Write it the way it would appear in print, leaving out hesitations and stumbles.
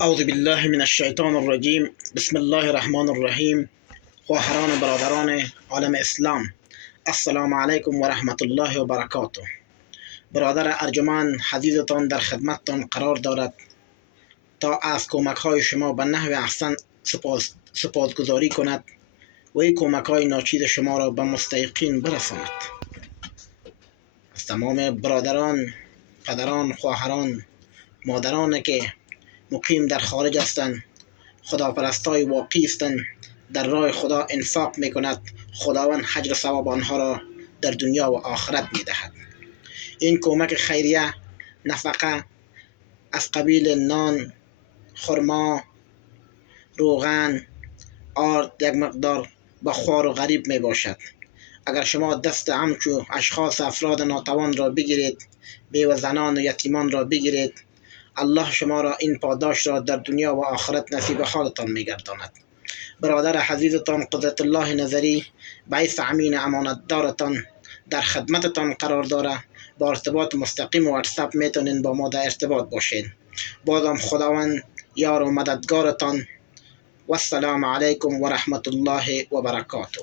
اعوذ بالله من الشیطان الرجیم. بسم الله الرحمن الرحیم. خواهران و برادران عالم اسلام، السلام علیکم و رحمت الله و برکاته. برادر ارجمند عزیزتان در خدمتتان قرار دارد تا از کمک های شما به نحو احسن سپاسگزاری کند و این کمک های ناچیز شما را به مستحقین برساند. از تمام برادران، پدران، خواهران، مادران که مقیم در خارج هستند، خداپرستای واقعی هستند، در راه خدا انفاق میکند، خداوند اجر و ثواب آنها را در دنیا و آخرت میدهد. این کمک خیریه نفقه از قبیل نان، خرما، روغن، آرد یک مقدار به خوار و غریب می باشد. اگر شما دست همچو اشخاص افراد ناتوان را بگیرید، بیوه زنان و یتیمان را بگیرید، الله شما را این پاداش را در دنیا و آخرت نصیب حالتان میگرداند. برادر عزیزتان قدرت الله نظری بعث امین امانتدارتان در خدمتتان قرار داره. با ارتباط مستقیم و واتساپ میتونین با ما در ارتباط باشین. بازم خداوند یار و مددگارتان. و السلام علیکم و رحمت الله و برکاته.